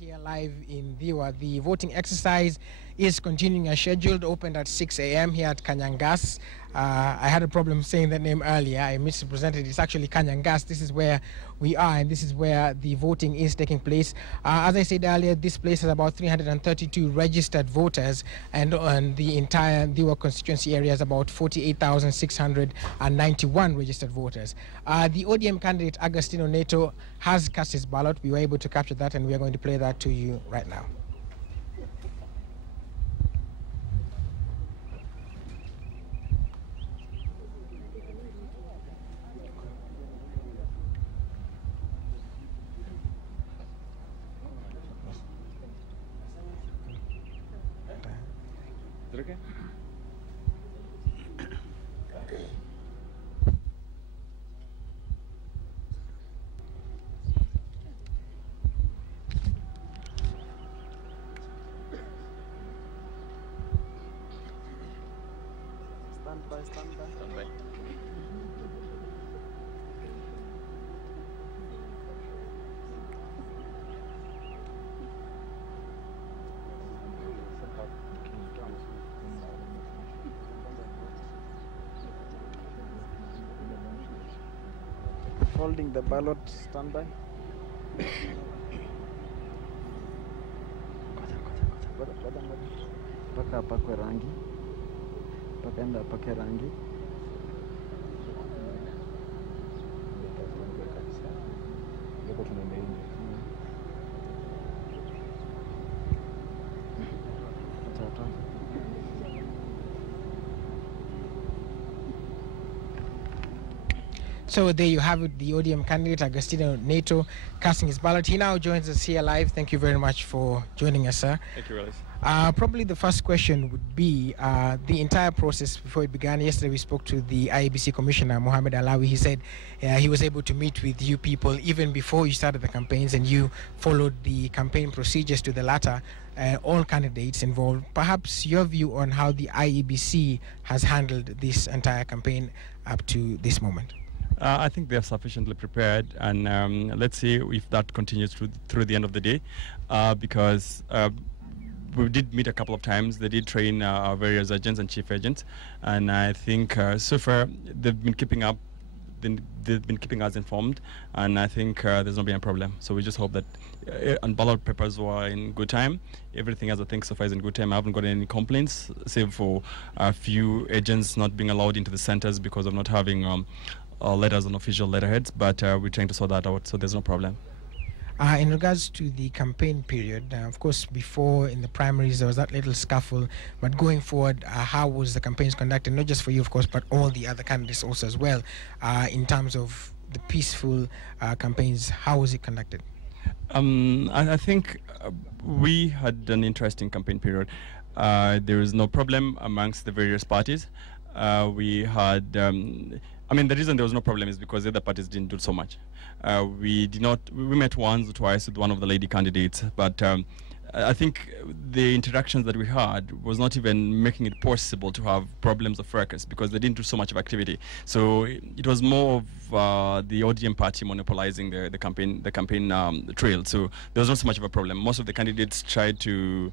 Here live in Ndhiwa. The voting exercise is continuing as scheduled, opened at 6 a.m. here at Kanyangas. I had a problem saying that name earlier. I misrepresented. It's actually Kanyangas. This is where we are, and this is where the voting is taking place. As I said earlier, this place has about 332 registered voters, and the entire Ndhiwa constituency area is about 48,691 registered voters. The ODM candidate, Agostino Neto, has cast his ballot. We were able to capture that, and we are going to play that to you right now. Is it okay? Stand by. Holding the ballot, stand by. Paka apakwe rangi. Paka enda apake rangi. So there you have it, the ODM candidate, Agostino Neto, casting his ballot. He now joins us here live. Thank you very much for joining us, sir. Thank you, Alice. Probably the first question would be the entire process before it began. Yesterday we spoke to the IEBC Commissioner, Mohammed Alawi. He said he was able to meet with you people even before you started the campaigns, and you followed the campaign procedures to the latter, all candidates involved. Perhaps your view on how the IEBC has handled this entire campaign up to this moment. I think they are sufficiently prepared, and let's see if that continues through the end of the day, because we did meet a couple of times. They did train our various agents and chief agents, and I think so far they've been keeping up. They've been keeping us informed, and I think there's not been a problem. So we just hope that and ballot papers were in good time. Everything else I think so far is in good time. I haven't got any complaints, save for a few agents not being allowed into the centers because of not having letters on official letterheads, but we're trying to sort that out, so there's no problem. In regards to the campaign period, of course, before in the primaries there was that little scuffle, but going forward, how was the campaigns conducted? Not just for you, of course, but all the other candidates also as well, in terms of the peaceful campaigns. How was it conducted? I think we had an interesting campaign period. There was no problem amongst the various parties. We had the reason there was no problem is because the other parties didn't do so much. We met once or twice with one of the lady candidates, but I think the interactions that we had was not even making it possible to have problems of fracas because they didn't do so much of activity. So it was more of the ODM party monopolizing the campaign trail. So there was not so much of a problem. Most of the candidates tried to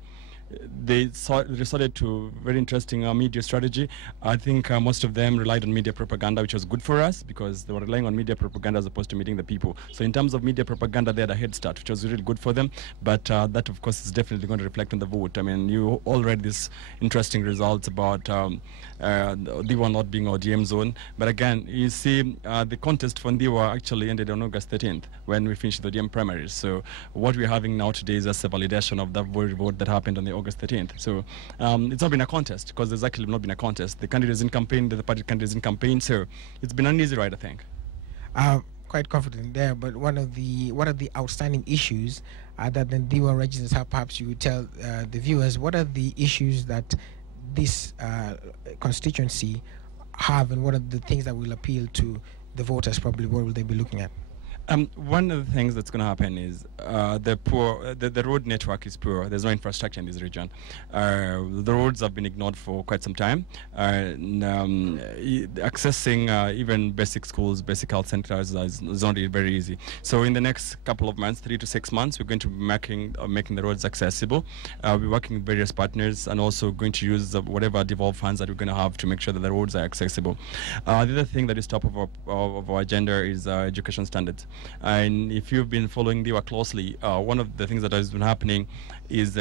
they resorted to very interesting media strategy. I think most of them relied on media propaganda, which was good for us because they were relying on media propaganda as opposed to meeting the people. So in terms of media propaganda, they had a head start, which was really good for them. But that, of course, is definitely going to reflect on the vote. I mean, you all read these interesting results about Ndhiwa not being ODM zone. But again, you see, the contest for Ndhiwa actually ended on August 13th when we finished the ODM primaries. So what we're having now today is just a validation of that very vote that happened on the August 13th. So it's not been a contest because there's actually not been a contest. The candidates in campaign, the party candidates in campaign. So it's been an easy ride, I think. Quite confident there, but what are the outstanding issues that the Ndhiwa registers have? Perhaps you would tell the viewers what are the issues that this constituency have, and what are the things that will appeal to the voters? Probably, what will they be looking at? One of the things that's going to happen is the road network is poor. There's no infrastructure in this region. The roads have been ignored for quite some time. Accessing even basic schools, basic health centers is not really very easy. So in the next couple of months, 3 to 6 months, we're going to be making the roads accessible. We're working with various partners and also going to use whatever devolved funds that we're going to have to make sure that the roads are accessible. The other thing that is top of our agenda is education standards. And if you've been following Ndhiwa closely, one of the things that has been happening is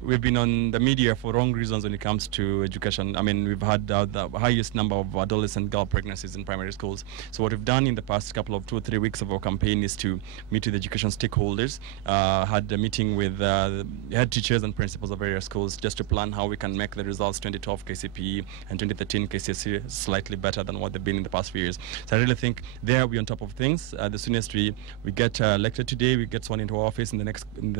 we've been on the media for wrong reasons when it comes to education. I mean, we've had the highest number of adolescent girl pregnancies in primary schools. So what we've done in the past couple of 2 or 3 weeks of our campaign is to meet with education stakeholders, had a meeting with head teachers and principals of various schools just to plan how we can make the results 2012 KCPE and 2013 KCSE slightly better than what they've been in the past few years. So I really think there we're on top of things. The soonest we get elected today, we get sworn into our office in the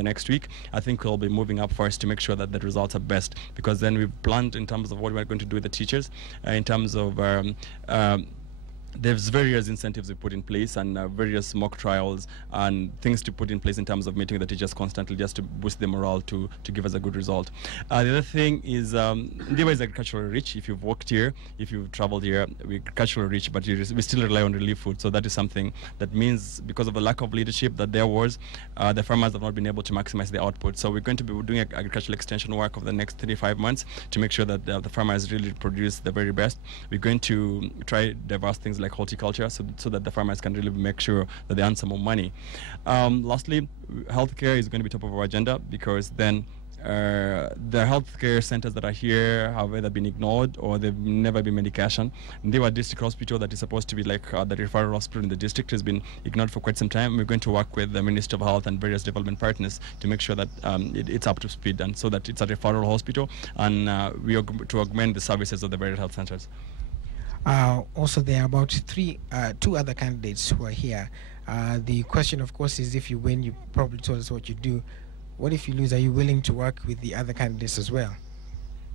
next week, I think we'll be moving up first to make sure that the results are best, because then we've planned in terms of what we're going to do with the teachers, in terms of there's various incentives we put in place and various mock trials and things to put in place in terms of meeting the teachers constantly just to boost the morale to give us a good result. The other thing is Ndhiwa is agriculturally rich. If you've worked here, if you've traveled here, we're agriculturally rich, but we still rely on relief food. So that is something that means because of the lack of leadership that there was, the farmers have not been able to maximize their output. So we're going to be doing agricultural extension work over the next 3-5 months to make sure that the farmers really produce the very best. We're going to try diverse things like horticulture so that the farmers can really make sure that they earn some more money. Lastly, healthcare is going to be top of our agenda, because then the healthcare centers that are here have either been ignored or they've never been medication. Ndhiwa District Hospital, that is supposed to be like the referral hospital in the district, has been ignored for quite some time. We're going to work with the Ministry of Health and various development partners to make sure that it's up to speed and so that it's a referral hospital, and we are to augment the services of the various health centers. Also, there are about 2 other candidates who are here. The question, of course, is if you win, you probably told us what you do. What if you lose? Are you willing to work with the other candidates as well?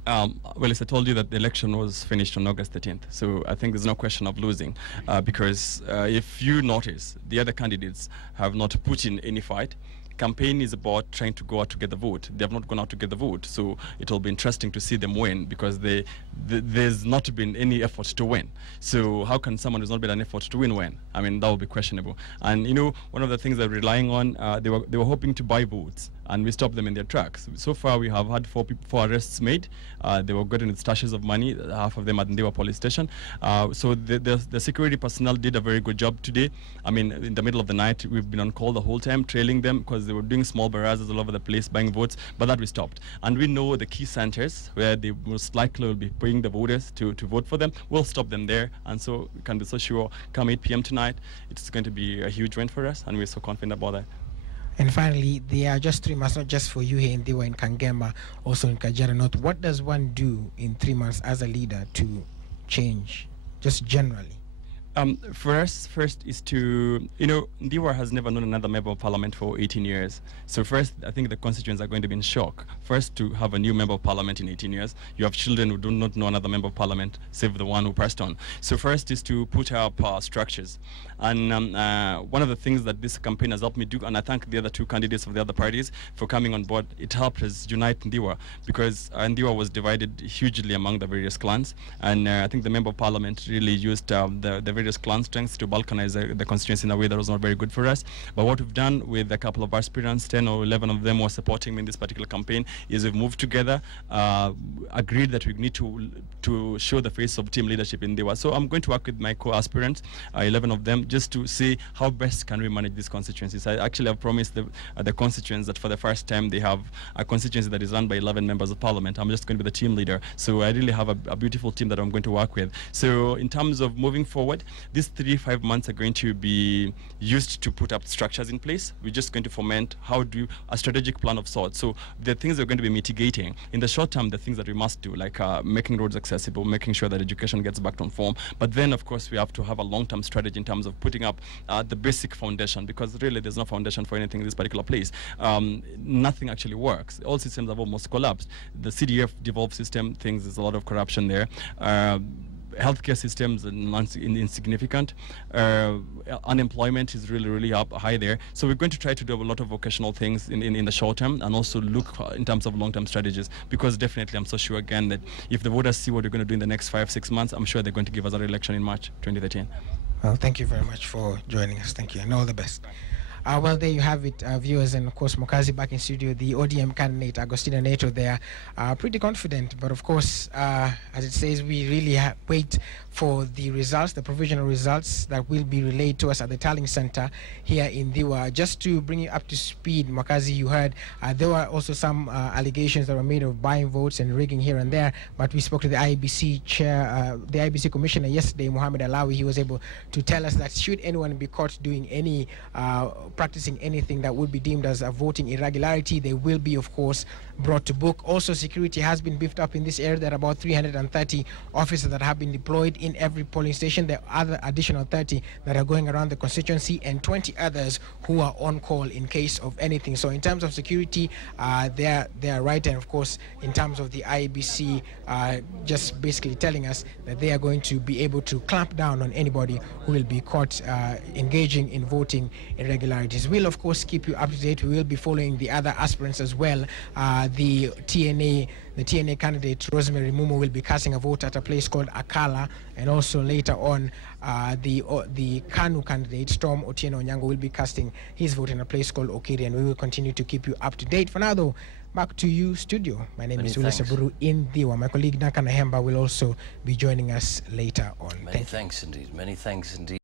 Well, as I told you that the election was finished on August 13th, so I think there's no question of losing, because if you notice, the other candidates have not put in any fight. Campaign is about trying to go out to get the vote. They have not gone out to get the vote, so it will be interesting to see them win, because there's not been any effort to win. So how can someone who's not been an effort to win? I mean, that would be questionable. And you know, one of the things they're relying on, they were hoping to buy votes, and we stopped them in their tracks. So far, we have had 4 arrests made. They were gotten with stashes of money, half of them at Ndhiwa police station. So the security personnel did a very good job today. I mean, in the middle of the night, we've been on call the whole time, trailing them, because they were doing small barrages all over the place, buying votes, but that we stopped. And we know the key centers where they most likely will be bringing the voters to vote for them. We'll stop them there, and so we can be so sure come 8 p.m. tonight, it's going to be a huge win for us, and we're so confident about that. And finally, there are just 3 months, not just for you here in Ndhiwa, in Kangema, also in Kajiado North. What does one do in 3 months as a leader to change, just generally? For us, first is to, Ndhiwa has never known another member of parliament for 18 years. So first, I think the constituents are going to be in shock. First, to have a new member of parliament in 18 years. You have children who do not know another member of parliament, save the one who passed on. So first is to put up structures. And one of the things that this campaign has helped me do, and I thank the other 2 candidates of the other parties for coming on board, it helped us unite Ndhiwa, because Ndhiwa was divided hugely among the various clans. And I think the member of parliament really used the various clan strengths to balkanize the constituency in a way that was not very good for us. But what we've done with a couple of aspirants, 10 or 11 of them were supporting me in this particular campaign, is we've moved together, agreed that we need to show the face of team leadership in Ndhiwa. So I'm going to work with my co-aspirants, 11 of them, just to see how best can we manage these constituencies. I actually have promised the constituents that for the first time they have a constituency that is run by 11 members of parliament. I'm just going to be the team leader. So I really have a beautiful team that I'm going to work with. So in terms of moving forward, these 3-5 months are going to be used to put up structures in place. We're just going to foment a strategic plan of sorts. So the things we're going to be mitigating in the short term, the things that we must do, like making roads accessible, making sure that education gets back on form. But then, of course, we have to have a long-term strategy in terms of putting up the basic foundation, because really there's no foundation for anything in this particular place. Nothing actually works. All systems have almost collapsed. The CDF devolved system, there's a lot of corruption there. healthcare systems are insignificant. Unemployment is really high there. So we're going to try to do a lot of vocational things in the short term, and also look in terms of long-term strategies, because definitely I'm so sure again that if the voters see what we're going to do in the next 5-6 months, I'm sure they're going to give us a re-election in March 2013. Well, thank you very much for joining us. Thank you, and all the best. Well, there you have it, viewers, and of course, Mukazi back in studio, the ODM candidate, Agostina Neto there, pretty confident, but of course, as it says, we really wait for the results, the provisional results that will be relayed to us at the tallying center here in Ndhiwa. Just to bring you up to speed, Mukazi, you heard there were also some allegations that were made of buying votes and rigging here and there, but we spoke to the IEBC chair, the IEBC commissioner yesterday, Mohammed Alawi. He was able to tell us that should anyone be caught doing any practicing anything that would be deemed as a voting irregularity, they will be, of course, brought to book. Also, security has been beefed up in this area. There are about 330 officers that have been deployed in every polling station. There are other additional 30 that are going around the constituency, and 20 others who are on call in case of anything. So in terms of security, they are right, and of course, in terms of the IEBC, just basically telling us that they are going to be able to clamp down on anybody who will be caught engaging in voting irregularities. We'll of course keep you up to date. We will be following the other aspirants as well. The TNA candidate Rosemary Mumo will be casting a vote at a place called Akala, and also later on the KANU candidate Storm Otieno Onyango will be casting his vote in a place called Okiri, and we will continue to keep you up to date. For now though, back to you, studio. My name is Wile Saburu in Ndhiwa. My colleague Naka Nahemba will also be joining us later on. Many thanks indeed. Many thanks indeed.